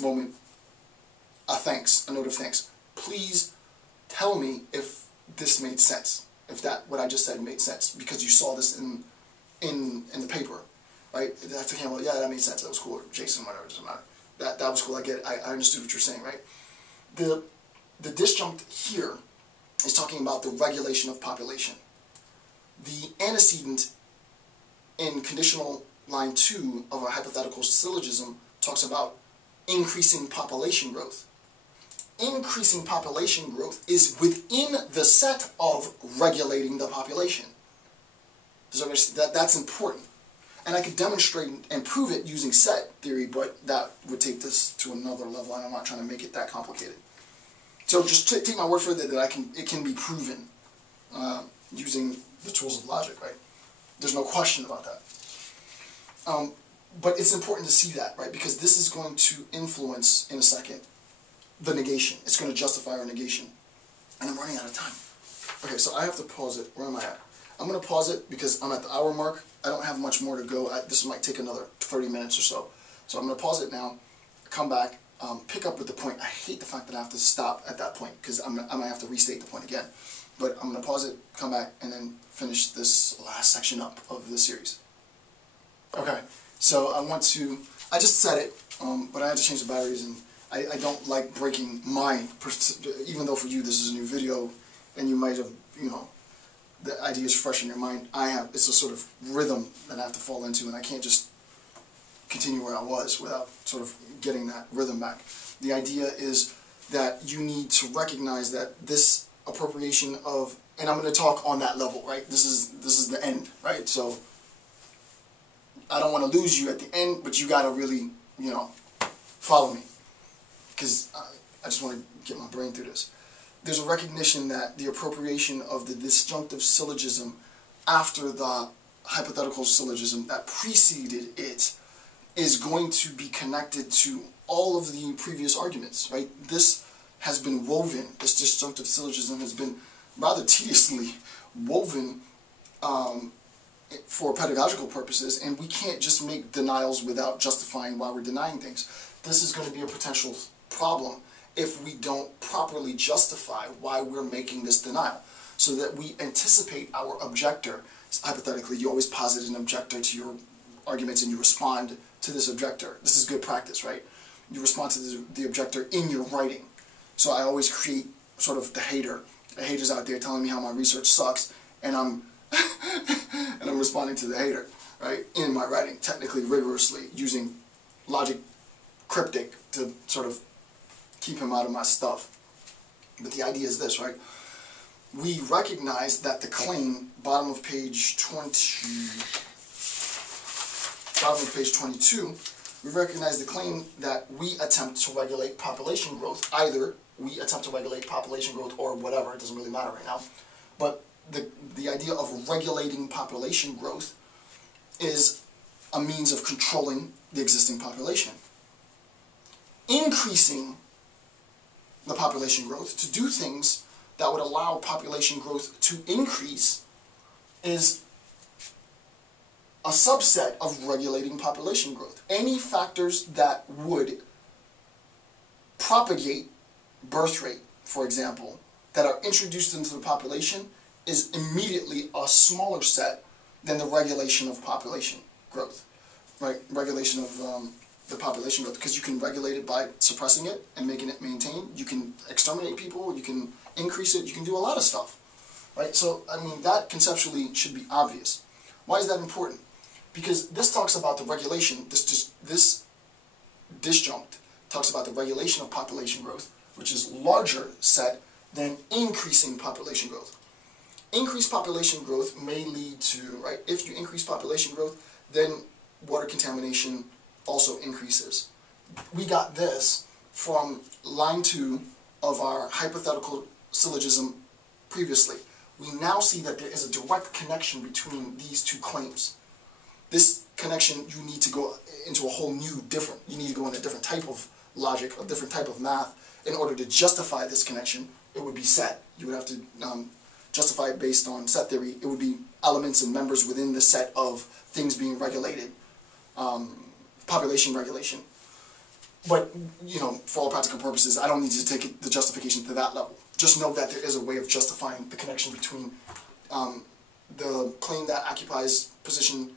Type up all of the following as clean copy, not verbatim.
a moment, a note of thanks. Please tell me if this made sense, if what I just said made sense, because you saw this in the paper, right? That's okay, well, yeah, that made sense, that was cool, or Jason, whatever, it doesn't matter. That was cool, I get it, I understood what you're saying, right? The disjunct here is talking about the regulation of population. The antecedent in conditional line 2 of our hypothetical syllogism talks about increasing population growth. Increasing population growth is within the set of regulating the population. That's important. And I could demonstrate and prove it using set theory, but that would take this to another level, and I'm not trying to make it that complicated. So just take my word for it that it can be proven using the tools of logic, right? There's no question about that. But it's important to see that, right? Because this is going to influence, in a second, the negation. It's going to justify our negation. And I'm running out of time. Okay, so I have to pause it. Where am I at? I'm going to pause it because I'm at the hour mark. I don't have much more to go. This might take another 30 minutes or so. So I'm going to pause it now, come back, pick up with the point. I hate the fact that I have to stop at that point because I might have to restate the point again. But I'm going to pause it, come back, and then finish this last section up of the series. Okay, so I just said it, but I had to change the batteries, and I don't like breaking even though for you this is a new video, and you might have, the idea is fresh in your mind. It's a sort of rhythm that I have to fall into, and I can't just continue where I was without sort of getting that rhythm back. The idea is that you need to recognize that this appropriation of, and I'm going to talk on that level, right? This is the end, right? So I don't want to lose you at the end, but you got to really, follow me, because I just want to get my brain through this. There's a recognition that the appropriation of the disjunctive syllogism after the hypothetical syllogism that preceded it is going to be connected to all of the previous arguments, right? This has been woven, this disjunctive syllogism has been rather tediously woven for pedagogical purposes, and we can't just make denials without justifying why we're denying things. This is going to be a potential problem if we don't properly justify why we're making this denial, so that we anticipate our objector. Hypothetically, you always posit an objector to your arguments and you respond to this objector. This is good practice, right? You respond to the objector in your writing. So I always create sort of the hater. The hater's out there telling me how my research sucks, and I'm responding to the hater, right? In my writing, technically, rigorously, using logic cryptic to sort of keep him out of my stuff. But the idea is this, right? We recognize that the claim, bottom of page 22, we recognize the claim that we attempt to regulate population growth. Either we attempt to regulate population growth or whatever, it doesn't really matter right now. But the idea of regulating population growth is a means of controlling the existing population. Increasing the population growth to do things that would allow population growth to increase is a subset of regulating population growth. Any factors that would propagate birth rate, for example, that are introduced into the population is immediately a smaller set than the regulation of population growth, right? Regulation of the population growth, because you can regulate it by suppressing it and making it maintain. You can exterminate people, you can increase it, you can do a lot of stuff, right? So, I mean, that conceptually should be obvious. Why is that important? Because this talks about the regulation, this disjunct talks about the regulation of population growth, which is larger set than increasing population growth. Increased population growth may lead to, right, if you increase population growth, then water contamination also increases. We got this from line 2 of our hypothetical syllogism previously. We now see that there is a direct connection between these two claims. This connection, you need to go into a whole new you need to go in a different type of logic, a different type of math. In order to justify this connection, it would be set. You would have to justify it based on set theory. It would be elements and members within the set of things being regulated, population regulation. But, you know, for all practical purposes, I don't need to take the justification to that level. Just know that there is a way of justifying the connection between the claim that occupies position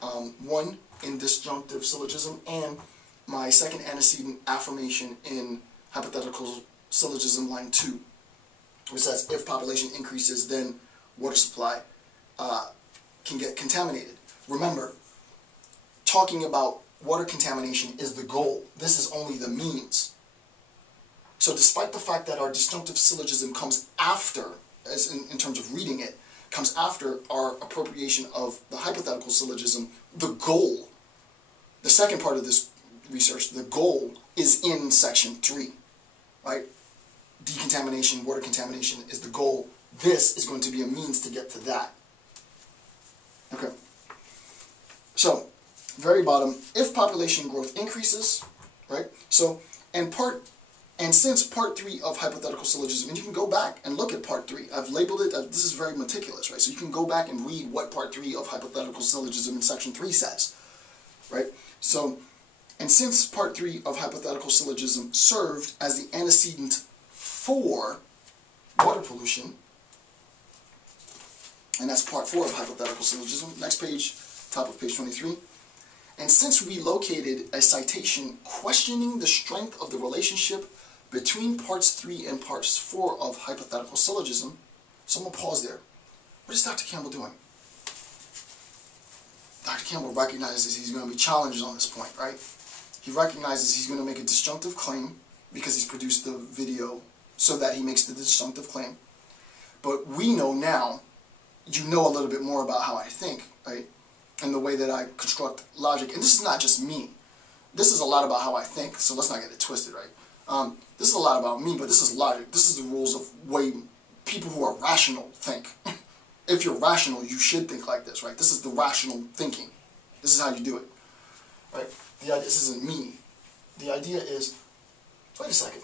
1 in disjunctive syllogism and my second antecedent affirmation in hypothetical syllogism line 2, which says if population increases, then water supply can get contaminated. Remember, talking about water contamination is the goal. This is only the means. So despite the fact that our disjunctive syllogism comes after, as in terms of reading it, comes after our appropriation of the hypothetical syllogism, the goal, the second part of this research, the goal is in section 3, right? Decontamination, water contamination is the goal. This is going to be a means to get to that. Okay. So, very bottom, if population growth increases, right? So, and since part 3 of hypothetical syllogism, and you can go back and look at part 3. I've labeled it, this is very meticulous, right? So you can go back and read what part 3 of hypothetical syllogism in section 3 says, right? So, and since part 3 of hypothetical syllogism served as the antecedent for water pollution, and that's part 4 of hypothetical syllogism, next page, top of page 23, and since we located a citation questioning the strength of the relationship between parts 3 and parts 4 of hypothetical syllogism, so I'm going to pause there. What is Dr. Campbell doing? Dr. Campbell recognizes he's going to be challenged on this point, right? He recognizes he's going to make a disjunctive claim because he's produced the video so that he makes the disjunctive claim. But we know now, you know a little bit more about how I think, right? And the way that I construct logic. And this is not just me. This is a lot about how I think, so let's not get it twisted, right? This is a lot about me, but this is logic. This is the rules of way people who are rational think. If you're rational, you should think like this, right? This is the rational thinking. This is how you do it, right? The idea, this isn't me. The idea is, wait a second.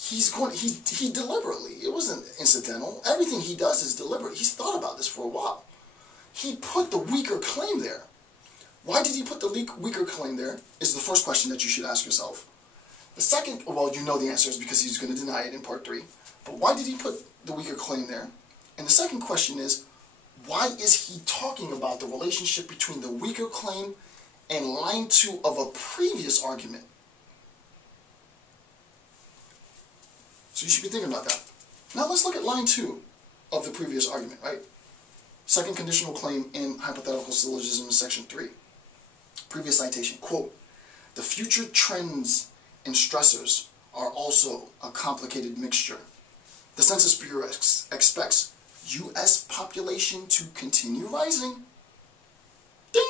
He deliberately, it wasn't incidental. Everything he does is deliberate. He's thought about this for a while. He put the weaker claim there. Why did he put the weaker claim there is the first question that you should ask yourself. The second, well, you know the answer is because he's going to deny it in part 3. But why did he put the weaker claim there? And the second question is, why is he talking about the relationship between the weaker claim and line 2 of a previous argument? So you should be thinking about that. Now let's look at line 2 of the previous argument, right? Second conditional claim in hypothetical syllogism in section 3. Previous citation, quote, the future trends and stressors are also a complicated mixture. The Census Bureau expects U.S. population to continue rising. Ding!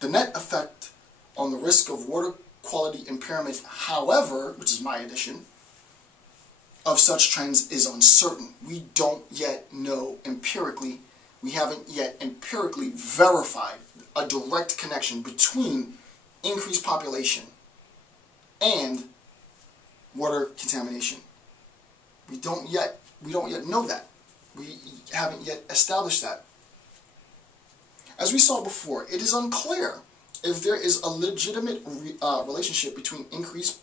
The net effect on the risk of water quality impairment, however, which is my addition, of such trends is uncertain. We don't yet know empirically, we haven't yet empirically verified a direct connection between increased population and water contamination. We don't yet know that. We haven't yet established that. As we saw before, it is unclear if there is a legitimate relationship between increased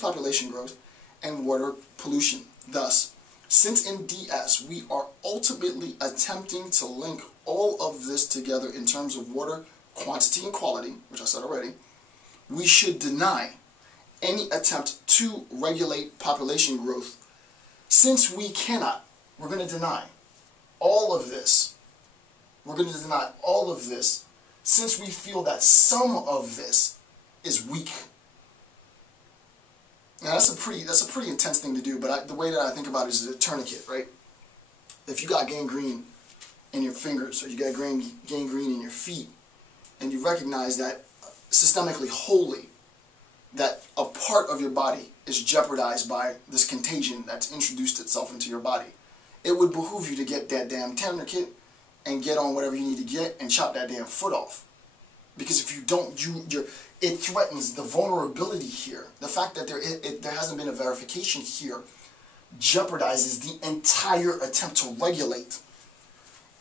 population growth and water pollution. Thus, since in DS we are ultimately attempting to link all of this together in terms of water quantity and quality, which I said already, we should deny any attempt to regulate population growth. Since we cannot, we're going to deny all of this. We're going to deny all of this since we feel that some of this is weak. Now that's a pretty intense thing to do, but the way that I think about it is a tourniquet, right? If you got gangrene in your fingers or you got gangrene in your feet, and you recognize that systemically wholly, that a part of your body is jeopardized by this contagion that's introduced itself into your body, it would behoove you to get that damn tourniquet and get on whatever you need to get and chop that damn foot off. Because if you don't, it threatens the vulnerability here. The fact that there hasn't been a verification here jeopardizes the entire attempt to regulate.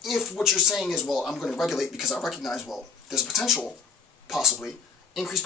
If what you're saying is, well, I'm going to regulate because I recognize, well, there's potential, possibly, increase